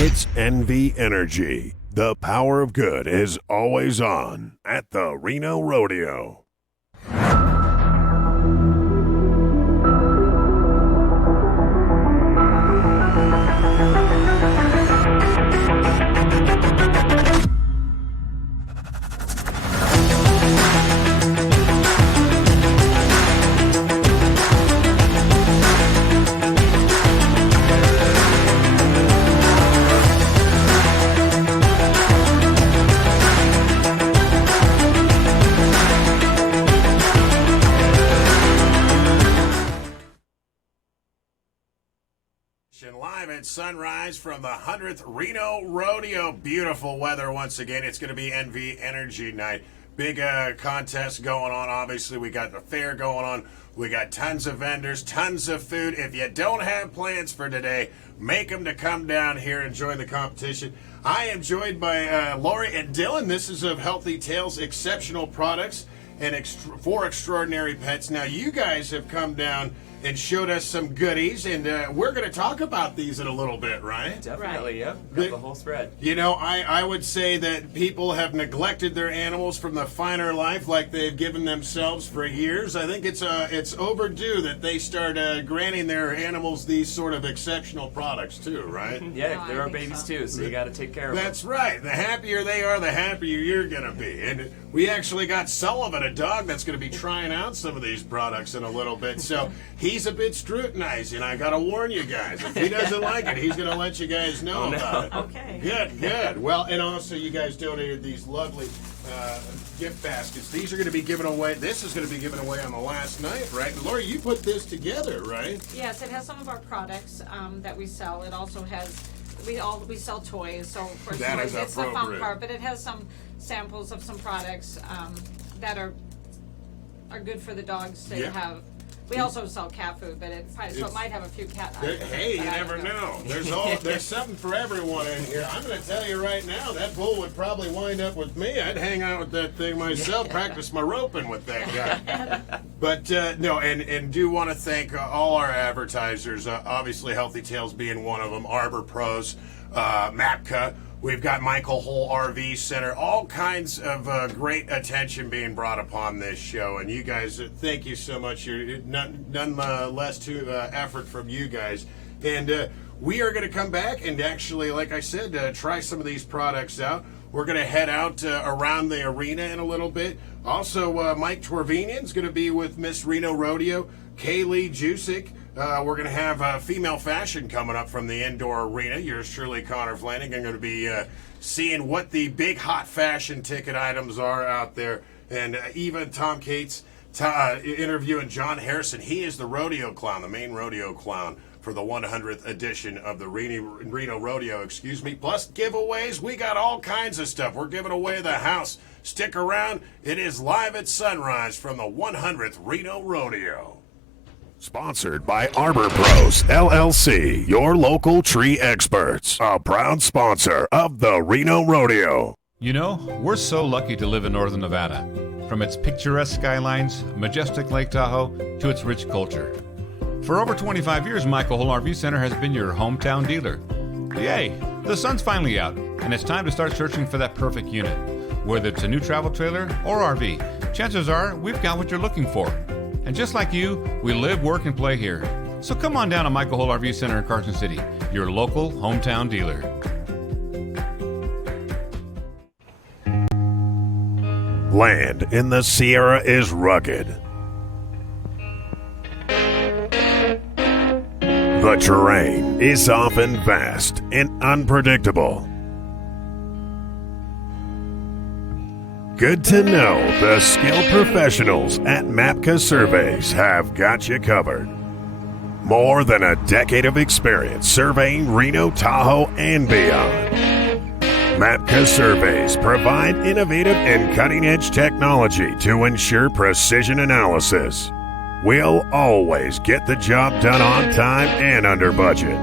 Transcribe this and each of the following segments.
It's NV Energy. The power of good is always on at the Reno Rodeo. Live at sunrise from the 100th Reno Rodeo. Beautiful weather once again. It's going to be NV Energy Night. Big contest going on. Obviously, we got the fair going on. We got tons of vendors, tons of food. If you don't have plans for today, make them to come down here and join the competition. I am joined by Lori and Dylan. This is of Healthy Tales Exceptional Products and for Extraordinary Pets. Now, you guys have come down and showed us some goodies, and we're going to talk about these in a little bit, right? Definitely, yep. Got the whole spread. You know, I would say that people have neglected their animals from the finer life like they've given themselves for years. I think it's overdue that they start granting their animals these sort of exceptional products too, right? Yeah, there are babies too, so you got to take care of them. That's right. The happier they are, the happier you're going to be. And we actually got Sullivan, a dog that's going to be trying out some of these products in a little bit. So he's a bit scrutinizing. I got to warn you guys. If he doesn't like it, he's going to let you guys know about it. Okay. Good. Well, and also you guys donated these lovely gift baskets. These are going to be given away. This is going to be given away on the last night, right? And Lori, you put this together, right? Yes, it has some of our products that we sell. It also has, we sell toys, so of course That toys, is it's the fun appropriate. part, but it has some samples of some products that are good for the dogs to Yeah. have. We also sell cat food, but so it might have a few cat items. Hey, you but I never don't know. There's something for everyone in here. I'm going to tell you right now, that bull would probably wind up with me. I'd hang out with that thing myself, practice my roping with that guy. But no, and do want to thank all our advertisers. Obviously, Healthy Tales being one of them. Arbor Pros, MAPCA. We've got Michael Hull RV Center, all kinds of great attention being brought upon this show. And you guys, thank you so much. You're none less to effort from you guys. And we are going to come back and actually, like I said, try some of these products out. We're going to head out around the arena in a little bit. Also, Mike Torvinian's going to be with Miss Reno Rodeo. Kaylee Jusick. We're going to have female fashion coming up from the indoor arena. Yours truly, Connor Flanagan, going to be seeing what the big hot fashion ticket items are out there. And even Tom Cates interviewing John Harrison. He is the rodeo clown, the main rodeo clown for the 100th edition of the Reno Rodeo, Plus giveaways. We got all kinds of stuff. We're giving away the house. Stick around. It is live at sunrise from the 100th Reno Rodeo. Sponsored by Arbor Pros, LLC, your local tree experts. A proud sponsor of the Reno Rodeo. You know, we're so lucky to live in northern Nevada. From its picturesque skylines, majestic Lake Tahoe, to its rich culture. For over 25 years, Michael Hull RV Center has been your hometown dealer. Yay! The sun's finally out, and it's time to start searching for that perfect unit. Whether it's a new travel trailer or RV, chances are we've got what you're looking for. And just like you, we live, work, and play here. So come on down to Michael Hull RV Center in Carson City, your local hometown dealer. Land in the Sierra is rugged. The terrain is often vast and unpredictable. Good to know the skilled professionals at MAPCA Surveys have got you covered. More than a decade of experience surveying Reno, Tahoe, and beyond. MAPCA Surveys provide innovative and cutting-edge technology to ensure precision analysis. We'll always get the job done on time and under budget.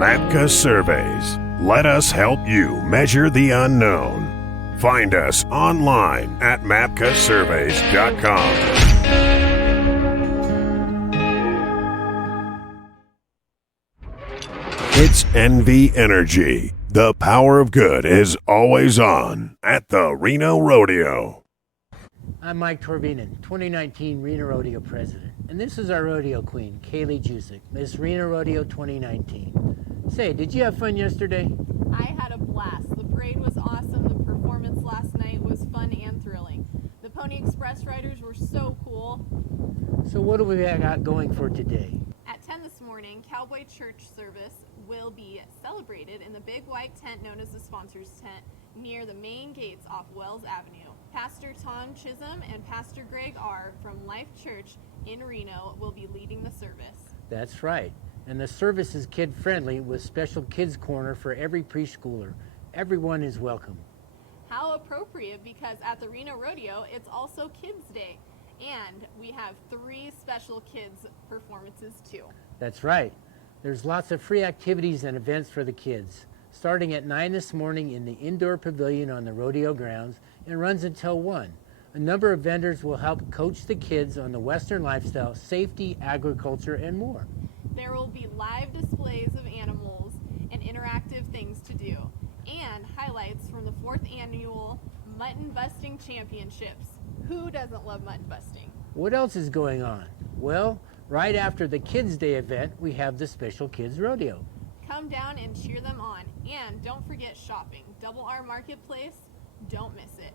MAPCA Surveys. Let us help you measure the unknown. Find us online at mapcasurveys.com. It's NV Energy. The power of good is always on at the Reno Rodeo. I'm Mike Torvinen, 2019 Reno Rodeo President, and this is our rodeo queen, Kaylee Jusick, Miss Reno Rodeo 2019. Say, did you have fun yesterday? I had a blast. The parade was awesome. The performance last night was fun and thrilling. The Pony Express riders were so cool. So what do we got going for today? At 10 this morning, Cowboy Church service will be celebrated in the big white tent known as the Sponsors Tent near the main gates off Wells Avenue. Pastor Tom Chisholm and Pastor Greg R. from Life Church in Reno will be leading the service. That's right. And the service is kid-friendly with special kids corner for every preschooler. Everyone is welcome. How appropriate, because at the Reno Rodeo, it's also Kids Day. And we have 3 special kids performances too. That's right. There's lots of free activities and events for the kids, starting at 9 this morning in the indoor pavilion on the rodeo grounds and runs until 1. A number of vendors will help coach the kids on the Western lifestyle, safety, agriculture, and more. There will be live displays of animals and interactive things to do, and highlights from the 4th annual Mutton Busting Championships. Who doesn't love mutton busting? What else is going on? Well, right after the Kids Day event, we have the Special Kids Rodeo. Come down and cheer them on. And don't forget shopping. Double R Marketplace, don't miss it.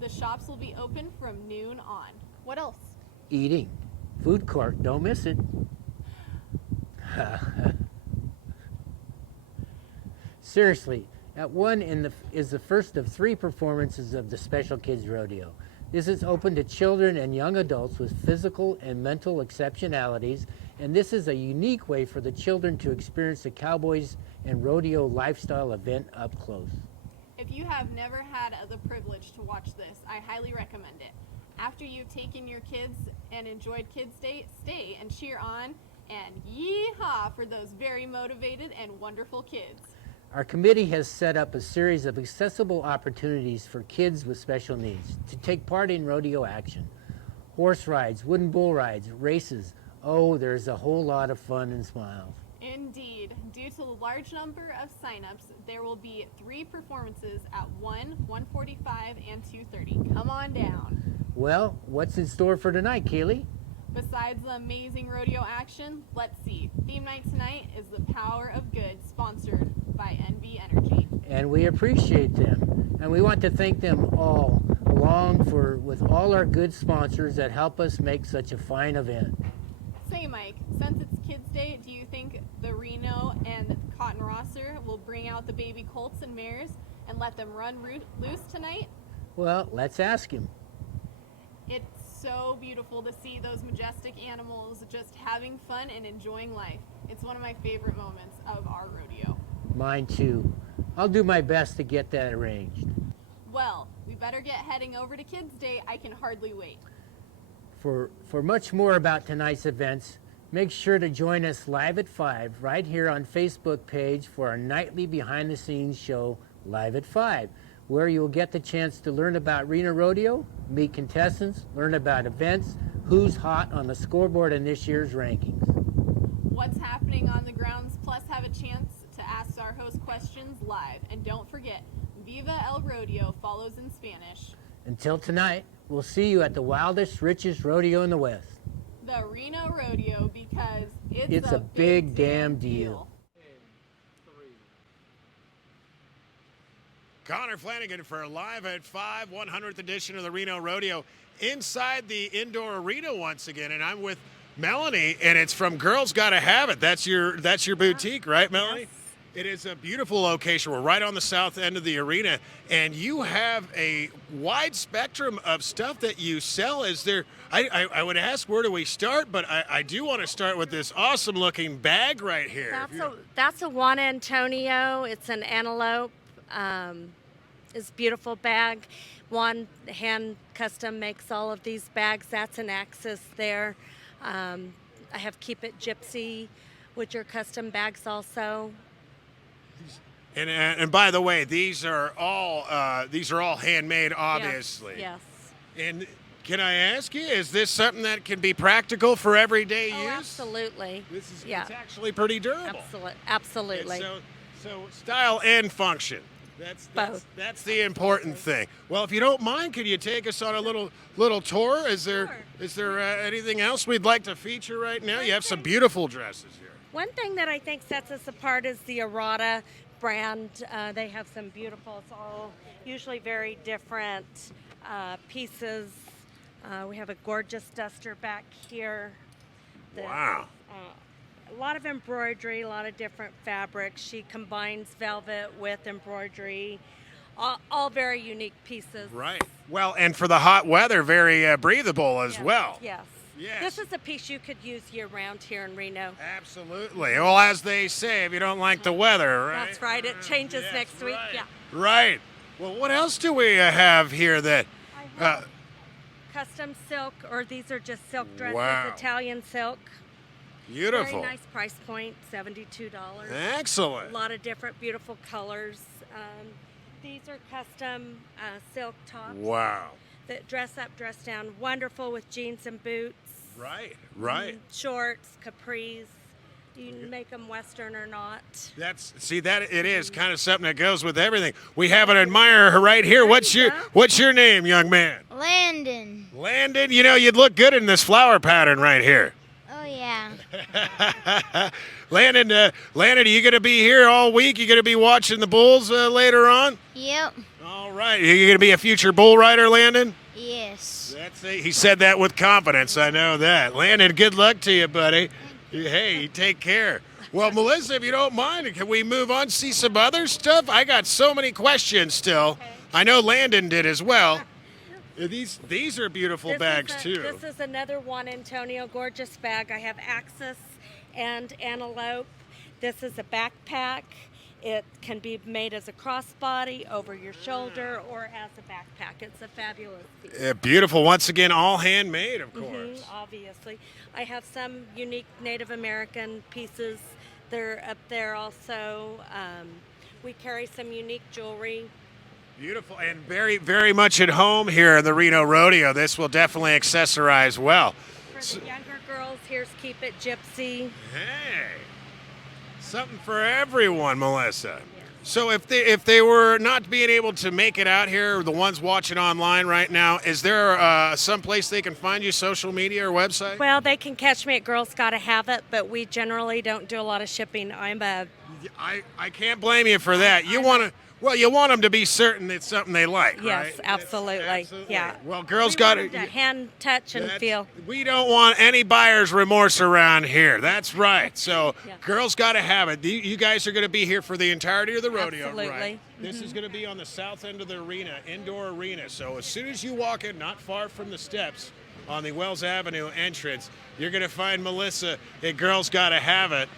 The shops will be open from noon on. What else? Eating. Food court, don't miss it. Seriously, at 1 is the first of 3 performances of the Special Kids Rodeo. This is open to children and young adults with physical and mental exceptionalities, and this is a unique way for the children to experience the cowboys and rodeo lifestyle event up close. If you have never had the privilege to watch this, I highly recommend it. After you've taken your kids and enjoyed Kids Day, stay and cheer on and yee-haw for those very motivated and wonderful kids. Our committee has set up a series of accessible opportunities for kids with special needs to take part in rodeo action. Horse rides, wooden bull rides, races. Oh, there's a whole lot of fun and smiles. Indeed. Due to the large number of signups, there will be 3 performances at 1, 1:45, and 2:30. Come on down. Well, what's in store for tonight, Kaylee? Besides the amazing rodeo action, let's see. Theme night tonight is The Power of Good, sponsored by NV Energy. And we appreciate them. And we want to thank them all along with all our good sponsors that help us make such a fine event. Say, Mike, since it's Kids Day, do you think the Reno and Cotton Rosser will bring out the baby colts and mares and let them run loose tonight? Well, let's ask him. It's so beautiful to see those majestic animals just having fun and enjoying life. It's one of my favorite moments of our rodeo. Mine too. I'll do my best to get that arranged. Well, we better get heading over to Kids Day. I can hardly wait. For much more about tonight's events, make sure to join us live at 5 right here on Facebook page for our nightly behind-the-scenes show, Live at 5, where you'll get the chance to learn about Reno Rodeo, meet contestants, learn about events, who's hot on the scoreboard in this year's rankings. What's happening on the grounds, plus have a chance to ask our host questions live. And don't forget, Viva El Rodeo follows in Spanish. Until tonight, we'll see you at the wildest, richest rodeo in the West. The Reno Rodeo, because It's a big damn deal. Connor Flanagan for Live at 5, 100th edition of the Reno Rodeo, inside the indoor arena once again, and I'm with Melanie, and it's from Girls Gotta Have It. That's your boutique, right, Melanie? Yes. It is a beautiful location. We're right on the south end of the arena, and you have a wide spectrum of stuff that you sell. Is there? I would ask, where do we start? But I do want to start with this awesome-looking bag right here. That's a Juan Antonio. It's an antelope. It's a beautiful bag. Juan hand custom makes all of these bags. That's an Axis there. I have Keep It Gypsy, which are custom bags also. And by the way, these are all handmade, obviously. Yes. And Can I ask you, is this something that can be practical for everyday Oh, use? absolutely. This is Yeah. it's actually pretty durable. Absolutely. And so style and function. Both. That's the important thing. Well, if you don't mind, could you take us on a little tour? Is there anything else we'd like to feature right now? You have some beautiful dresses here. One thing that I think sets us apart is the Errata brand. They have some beautiful, it's all usually very different pieces. We have a gorgeous duster back here. Wow. A lot of embroidery, a lot of different fabrics. She combines velvet with embroidery, all very unique pieces. Right. Well, and for the hot weather, very breathable as well. Yes. Yes. This is a piece you could use year-round here in Reno. Absolutely. Well, as they say, if you don't like the weather, right? That's right. It changes Yes, next week. right. Yeah. Right. Well, what else do we have here that... I have custom silk, or these are just silk dresses, Wow. Italian silk. Beautiful. Very nice price point, $72. Excellent. A lot of different beautiful colors. These are custom silk tops Wow. that dress up, dress down. Wonderful with jeans and boots. Right. Right. Shorts, capris. You can make them Western or not. That it is kind of something that goes with everything. We have an admirer right here. What's your name, young man? Landon. Landon. You know, you'd look good in this flower pattern right here. Oh, yeah. Landon, are you going to be here all week? You going to be watching the bulls later on? Yep. All right. Are you going to be a future bull rider, Landon? Yes. He said that with confidence. I know that. Landon, good luck to you, buddy. Hey, take care. Well, Melissa, if you don't mind, can we move on, see some other stuff? I got so many questions still. Okay. I know Landon did as well. These are beautiful bags, too. This is another Juan Antonio gorgeous bag. I have Axis and Antelope. This is a backpack. It can be made as a crossbody, over your shoulder, or as a backpack. It's a fabulous piece. Beautiful. Once again, all handmade, of course. Obviously. I have some unique Native American pieces. They're up there also. We carry some unique jewelry. Beautiful, and very, very much at home here in the Reno Rodeo. This will definitely accessorize well. For the younger girls, here's Keep It Gypsy. Hey, something for everyone, Melissa. So if they were not being able to make it out here, the ones watching online right now, is there some place they can find you, social media or website? Well, they can catch me at Girls Gotta Have It, but we generally don't do a lot of shipping. I can't blame you for that. You want them to be certain it's something they like, right? Yes, absolutely. Yeah. Well, girls got to hand touch and feel. We don't want any buyer's remorse around here. That's right. So, Yeah. Girls got to have it. You guys are going to be here for the entirety of the rodeo, Absolutely. right? This is going to be on the south end of the arena, indoor arena. So, as soon as you walk in, not far from the steps on the Wells Avenue entrance, you're going to find Melissa at Girls Got to Have It.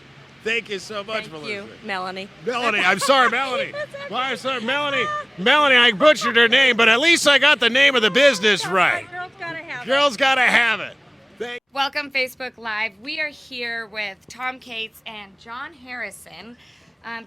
Thank you so much, Thank Melissa. you, Melanie. Melanie, I'm sorry, Melanie. Well, I'm sorry, Melanie, I butchered her name, but at least I got the name of the business right. Girls Gotta Have It. Girls Gotta Have It. Welcome, Facebook Live. We are here with Tom Cates and John Harrison.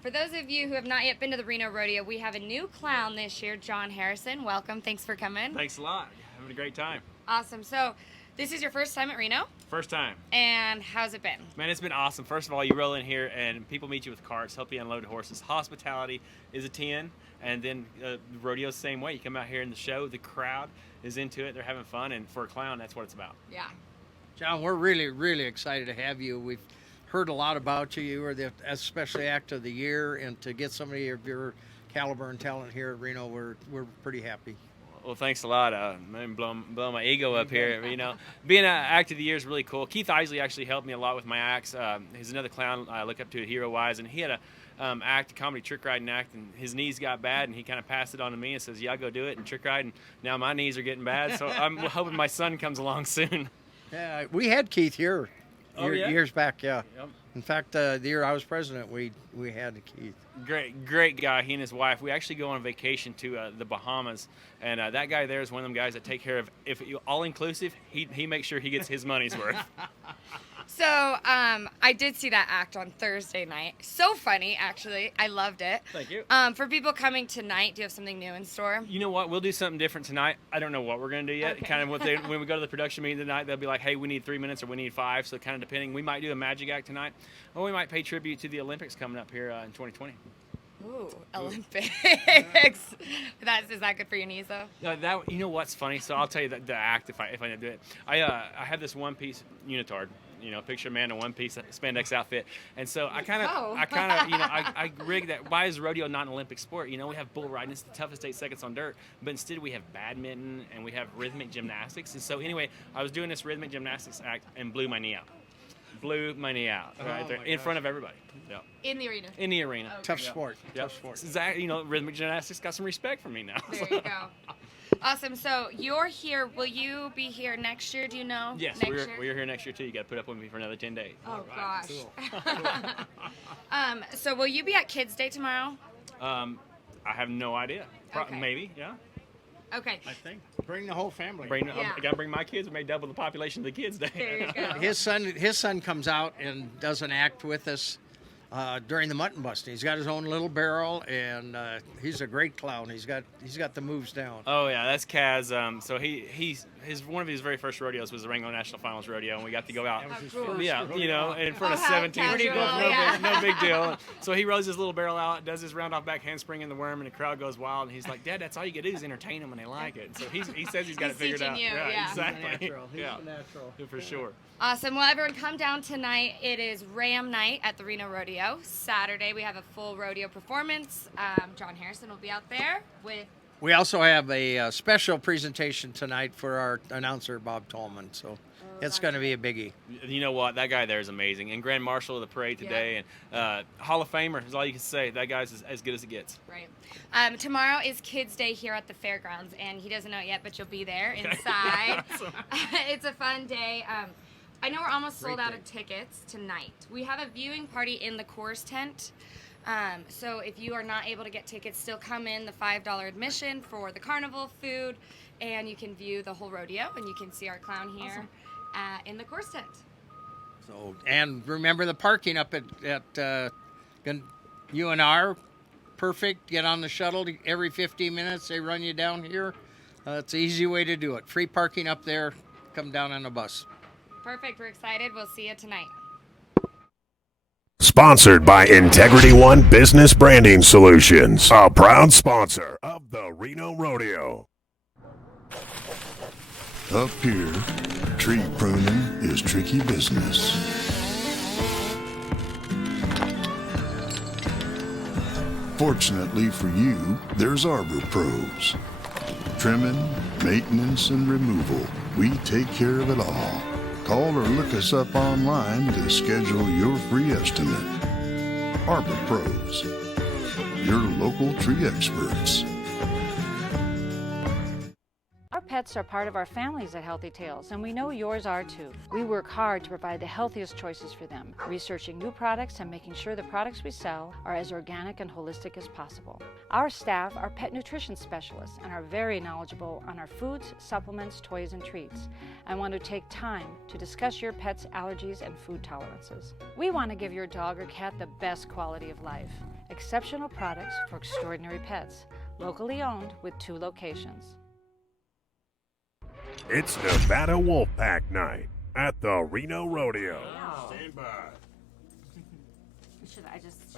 For those of you who have not yet been to the Reno Rodeo, we have a new clown this year, John Harrison. Welcome. Thanks for coming. Thanks a lot. Having a great time. Awesome. So, this is your first time at Reno, First time. and how's it been? Man, it's been awesome. First of all, you roll in here and people meet you with carts, help you unload horses. Hospitality is a 10, and then the rodeo's the same way. You come out here in the show, the crowd is into it, they're having fun, and for a clown, that's what it's about. Yeah. John, we're really, really excited to have you. We've heard a lot about you. You were the especially act of the year, and to get somebody of your caliber and talent here at Reno, we're pretty happy. Well, thanks a lot. I'm blowing my ego up here. You know, being an act of the year is really cool. Keith Isley actually helped me a lot with my acts. He's another clown I look up to hero-wise, and he had a comedy trick riding act, and his knees got bad, and he kind of passed it on to me and says, "Yeah, go do it," and trick ride. And now my knees are getting bad, so I'm hoping my son comes along soon. Yeah, we had Keith here years back. Yeah. Yep. In fact, the year I was president, we had Keith. Great guy. He and his wife. We actually go on vacation to the Bahamas, and that guy there is one of them guys that take care of. If all inclusive, he makes sure he gets his money's worth. So I did see that act on Thursday night. So funny, actually. I loved it. Thank you. For people coming tonight, do you have something new in store? You know what? We'll do something different tonight. I don't know what we're going to do yet. Okay. Kind of when we go to the production meeting tonight, they'll be like, hey, we need 3 minutes or we need 5. So kind of depending. We might do a magic act tonight, or we might pay tribute to the Olympics coming up here in 2020. Ooh, Olympics. Is that good for your knees, though? You know what's funny? So I'll tell you the act if I do it. I have this one-piece unitard. Picture a man in one-piece spandex outfit, and so I kind of, I rig that. Why is rodeo not an Olympic sport? We have bull riding; it's the toughest 8 seconds on dirt. But instead, we have badminton and we have rhythmic gymnastics. And so anyway, I was doing this rhythmic gymnastics act and blew my knee out. Right there in front of everybody. Yep. In the arena. In the arena. Okay. Tough sport. Yep. Tough sport. Exactly. Rhythmic gymnastics got some respect from me now. There you go. Awesome. So you're here. Will you be here next year? Do you know? Yes, next we're year? here next year too. You got to put up with me for another 10 days. Oh gosh. Cool. So will you be at Kids Day tomorrow? I have no idea. Okay. Maybe. Yeah. Okay. I think. Bring the whole family. Yeah. I got to bring my kids. We may double the population of the Kids Day. There you go. His son comes out and does an act with us during the mutton busting. He's got his own little barrel, and he's a great clown. He's got the moves down. Oh yeah, that's Kaz. So he's one of his very first rodeos was the Reno National Finals rodeo, and we got to go out. Yeah, in front of 17 people. No big deal. So he rolls his little barrel out, does his round off back handspring in the worm, and the crowd goes wild. And he's like, "Dad, that's all you can do is entertain them when they like it." So he says he's got it figured out. Yeah, exactly. He's natural. For sure. Awesome. Well, everyone, come down tonight. It is Ram Night at the Reno Rodeo. Saturday, we have a full rodeo performance. John Harrison will be out there with. We also have a special presentation tonight for our announcer, Bob Tolman. So it's going to be a biggie. You know what? That guy there is amazing. And Grand Marshal of the parade today. And Hall of Famer is all you can say. That guy's as good as it gets. Right. Tomorrow is Kids Day here at the fairgrounds, and he doesn't know it yet, but you'll be there inside. It's a fun day. I know we're almost sold out of tickets tonight. We have a viewing party in the course tent. So if you are not able to get tickets, still come in the $5 admission for the carnival food, and you can view the whole rodeo, and you can see our clown here in the course tent. So, and remember the parking up at UNR, perfect. Get on the shuttle every 15 minutes. They run you down here. It's an easy way to do it. Free parking up there. Come down on a bus. Perfect. We're excited. We'll see you tonight. Sponsored by Integrity One Business Branding Solutions, a proud sponsor of the Reno Rodeo. Up here, tree pruning is tricky business. Fortunately for you, there's Arbor Pros. Trimming, maintenance, and removal, we take care of it all. Call or look us up online to schedule your free estimate. Arbor Pros, your local tree experts. Our pets are part of our families at Healthy Tales, and we know yours are too. We work hard to provide the healthiest choices for them, researching new products and making sure the products we sell are as organic and holistic as possible. Our staff are pet nutrition specialists and are very knowledgeable on our foods, supplements, toys, and treats, and want to take time to discuss your pet's allergies and food tolerances. We want to give your dog or cat the best quality of life. Exceptional products for extraordinary pets, locally owned with 2 locations. It's Nevada Wolfpack Night at the Reno Rodeo. Stand by.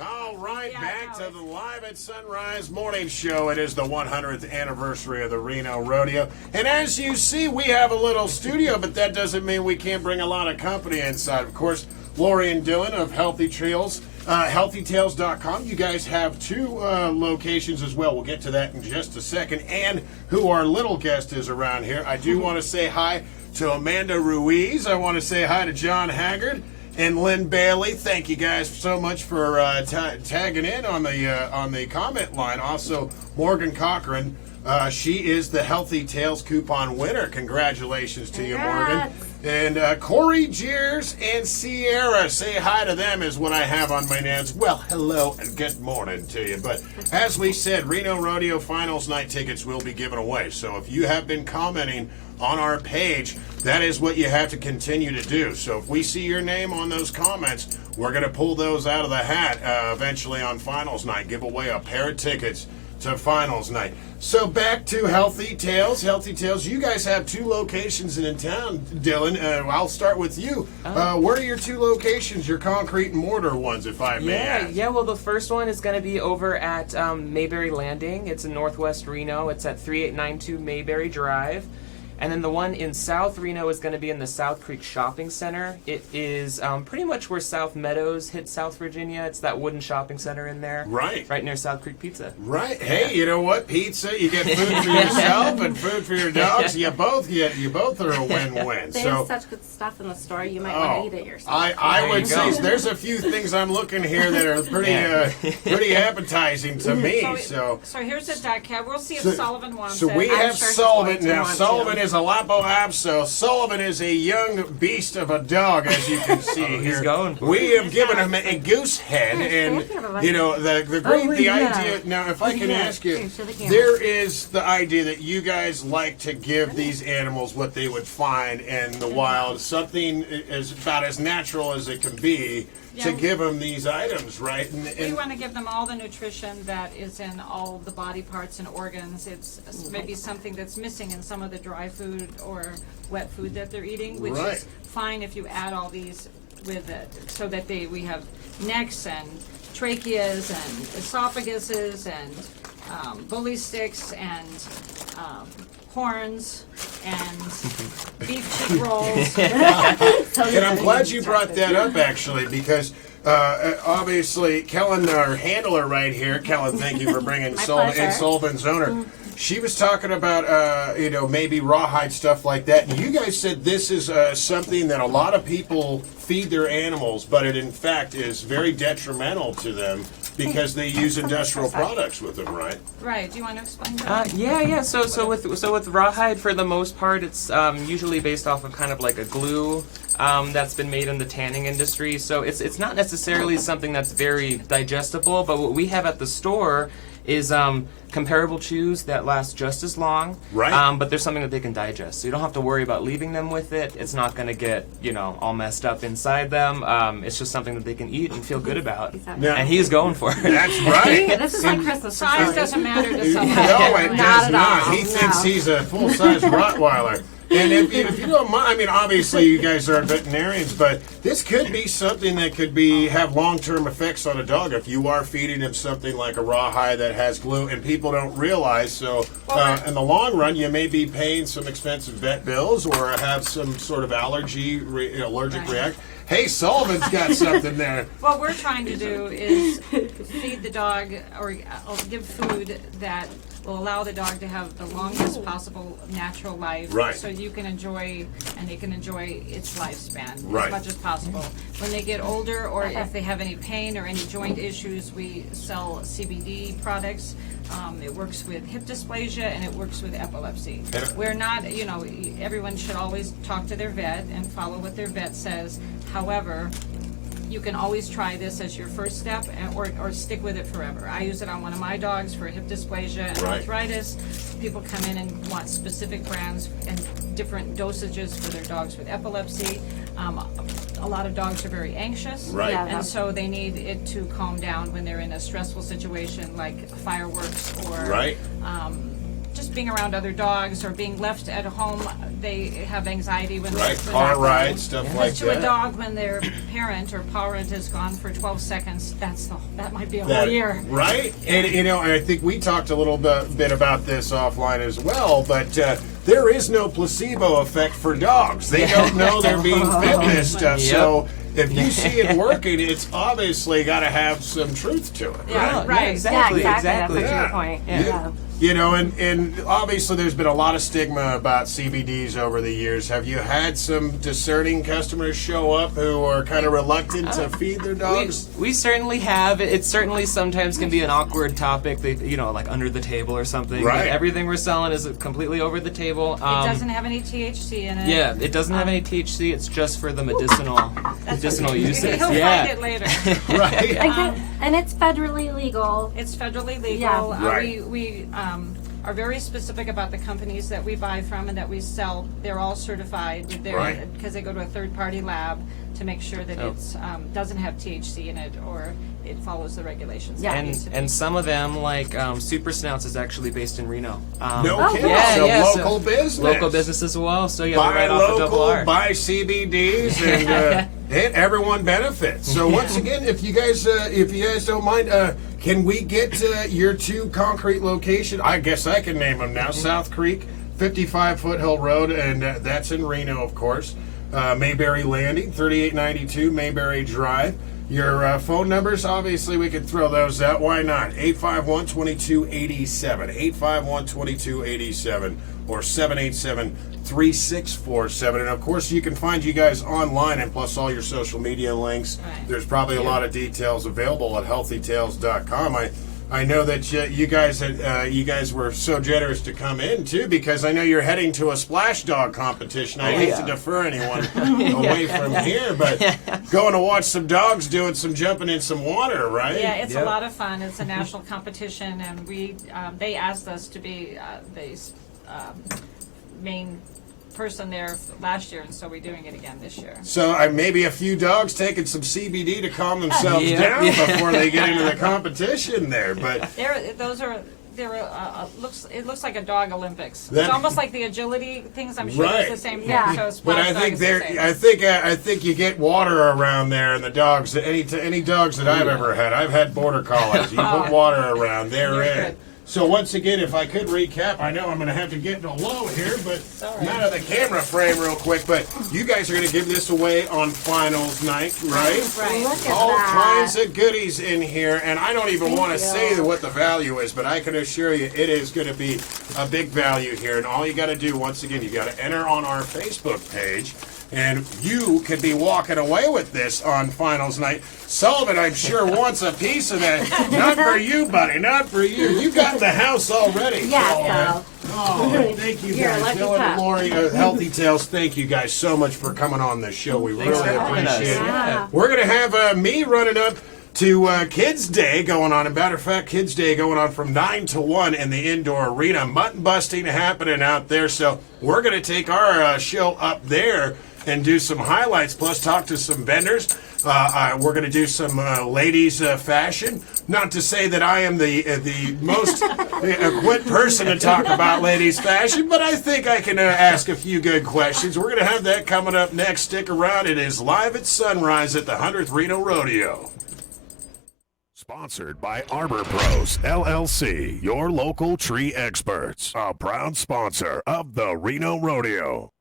All right, back to the Live at Sunrise morning show. It is the 100th anniversary of the Reno Rodeo. And as you see, we have a little studio, but that doesn't mean we can't bring a lot of company inside. Of course, Lori and Dylan of Healthy Trails, HealthyTales.com. You guys have 2 locations as well. We'll get to that in just a second. And who our little guest is around here. I do want to say hi to Amanda Ruiz. I want to say hi to John Haggard and Lynn Bailey. Thank you guys so much for tagging in on the comment line. Also, Morgan Cochran. She is the Healthy Tales coupon winner. Congratulations to you, Morgan. And Corey Jeers and Sierra. Say hi to them is what I have on my names. Well, hello and good morning to you. But as we said, Reno Rodeo Finals night tickets will be given away. So if you have been commenting on our page, that is what you have to continue to do. So if we see your name on those comments, we're going to pull those out of the hat eventually on finals night. Give away a pair of tickets to finals night. So back to Healthy Tales. Healthy Tales, you guys have 2 locations in town, Dylan. I'll start with you. Where are your 2 locations, your concrete and mortar ones, if I may ask? Yeah, well, the first one is going to be over at Mayberry Landing. It's in Northwest Reno. It's at 3892 Mayberry Drive. And then the one in South Reno is going to be in the South Creek Shopping Center. It is pretty much where South Meadows hits South Virginia. It's that wooden shopping center in there. Right. Right near South Creek Pizza. Right. Hey, you know what? Pizza, you get food for yourself and food for your dogs. You both are a win-win. There's So such good stuff in the store, you might want to eat it yourself. I would say there's a few things I'm looking here that are pretty appetizing to me. So here's a duck head. We'll see if Sullivan wants So it. we I'm have sure he's Sullivan. going to Now, want Sullivan to. is a Lapo Abso. Sullivan is a young beast of a dog, as you can see here. He's going for We have given him a goose head, and you know the idea. Now, if I can ask you, there is the idea that you guys like to give these animals what they would find in the wild, something as about as natural as it can be. Yeah. To give them these items, right? We want to give them all the nutrition that is in all the body parts and organs. It's maybe something that's missing in some of the dry food or wet food that they're eating, which is fine if you add all these with it, so that we have necks and tracheas and esophaguses and bully sticks and horns and beef cheek rolls. And I'm glad you brought that up, actually, because obviously Kellen, our handler right here, Kellen, thank you for bringing Sullivan's owner. She was talking about, maybe rawhide stuff like that. And you guys said this is something that a lot of people feed their animals, but it in fact is very detrimental to them because they use industrial products with them, right? Right. Do you want to explain that? Yeah. So with rawhide, for the most part, it's usually based off of kind of like a glue that's been made in the tanning industry. So it's not necessarily something that's very digestible. But what we have at the store is comparable chews that last just as long. Right. But there's something that they can digest. So you don't have to worry about leaving them with it. It's not going to get, all messed up inside them. It's just something that they can eat and feel good about. Exactly. And he's going for it. That's right. This is like Christmas. Size doesn't matter to someone. No, it does at not. all. He thinks he's a full-size Rottweiler. And if you don't mind, I mean, obviously you guys are veterinarians, but this could be something that could have long-term effects on a dog if you are feeding him something like a rawhide that has glue, and people don't realize. So in the long run, you may be paying some expensive vet bills or have some sort of allergic reaction. Hey, Sullivan's got something there. What we're trying to do is feed the dog or give food that will allow the dog to have the longest possible natural life, right, so you can enjoy and they can enjoy its lifespan right, as much as possible. When they get older, or if they have any pain or any joint issues, we sell CBD products. It works with hip dysplasia and it works with epilepsy. We're not, everyone should always talk to their vet and follow what their vet says. However, you can always try this as your first step or stick with it forever. I use it on one of my dogs for hip dysplasia and arthritis. People come in and want specific brands and different dosages for their dogs with epilepsy. A lot of dogs are very anxious, and so they need it to calm down when they're in a stressful situation like fireworks or just being around other dogs or being left at home. They have anxiety when they're car rides, stuff like that. To a dog, when their parent or parent is gone for 12 seconds, that might be a whole year. Right? And I think we talked a little bit about this offline as well, but there is no placebo effect for dogs. They don't know they're being fed this stuff. Yep. So if you see it working, it's obviously got to have some truth to it. Yeah, right. Exactly. That's a good point. Yeah. And obviously there's been a lot of stigma about CBDs over the years. Have you had some discerning customers show up who are kind of reluctant to feed their dogs? We certainly have. It certainly sometimes can be an awkward topic, like under the table or something. Right. But everything we're selling is completely over the table. It doesn't have any THC in it. Yeah, it doesn't have any THC. It's just for the medicinal uses. He'll find it later. Right. And it's federally legal. It's federally legal. Yeah. We are very specific about the companies that we buy from and that we sell. They're all certified because they go to a third-party lab to make sure that it's doesn't have THC in it or it follows the regulations. Yeah, and some of them, like Super Snouts, is actually based in Reno. No kidding. Yeah, So yeah, local business. Local business as well. So yeah, Buy they're right off of Double local, R. buy CBDs, and everyone benefits. So once again, if you guys don't mind, can we get your 2 concrete location? I guess I can name them now. South Creek, 55 Foothill Road, and that's in Reno, of course. Mayberry Landing, 3892 Mayberry Drive. Your phone numbers, obviously, we could throw those out. Why not? 851-2287, 851-2287, or 787-3647. And, of course, you can find you guys online and plus all your social media links. Right. There's probably a lot of details available at healthytales.com. I know that you guys were so generous to come in too, because I know you're heading to a splash dog competition. I hate to defer anyone away from here, but going to watch some dogs doing some jumping in some water, right? Yeah, it's a lot of fun. It's a national competition, and they asked us to be the main person there last year, and so we're doing it again this year. So maybe a few dogs taking some CBD to calm themselves down before they get into the competition there. But it looks like a dog Olympics. It's almost like the agility things. I'm sure it's the same thing. Yeah. So but I think you get water around there, and the dogs. Any dogs that I've ever had, I've had border collies. You put water around, they're in. So once again, if I could recap, I know I'm going to have to get low here, but out of the camera frame real quick. But you guys are going to give this away on finals night, right? Right. Look at All that. kinds of goodies in here, and I don't even want to say what the value is, but I can assure you it is going to be a big value here. And all you got to do, once again, you got to enter on our Facebook page. And you could be walking away with this on finals night. Sullivan, I'm sure, wants a piece of that. Not for you, buddy. Not for you. You got the house already. Yeah, Oh, thank you guys. Dylan and Lori, Healthy Tales, thank you guys so much for coming on the show. We really appreciate it. Yeah. We're going to have me running up to Kids Day going on. As a matter of fact, Kids Day going on from 9 to 1 in the indoor arena. Mutton busting happening out there. So we're going to take our show up there and do some highlights, plus talk to some vendors. We're going to do some ladies' fashion. Not to say that I am the most equipped person to talk about ladies' fashion, but I think I can ask a few good questions. We're going to have that coming up next. Stick around. It is live at sunrise at the 100th Reno Rodeo. Sponsored by Arbor Pros, LLC, your local tree experts. A proud sponsor of the Reno Rodeo.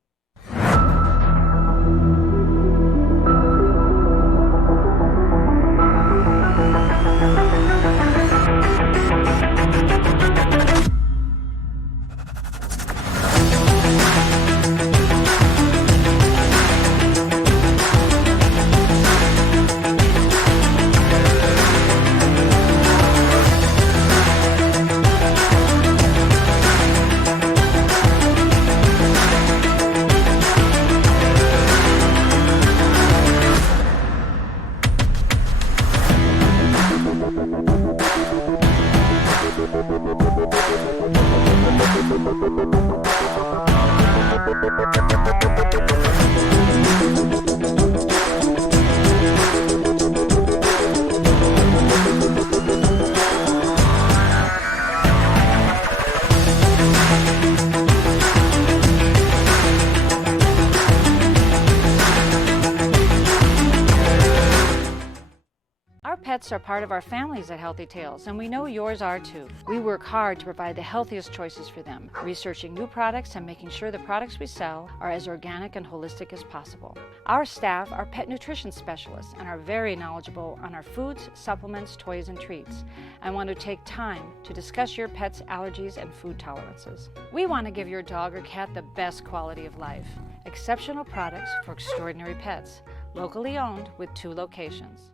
Pets are part of our families at Healthy Tales, and we know yours are too. We work hard to provide the healthiest choices for them, researching new products and making sure the products we sell are as organic and holistic as possible. Our staff are pet nutrition specialists and are very knowledgeable on our foods, supplements, toys, and treats, and want to take time to discuss your pet's allergies and food tolerances. We want to give your dog or cat the best quality of life. Exceptional products for extraordinary pets. Locally owned with 2 locations.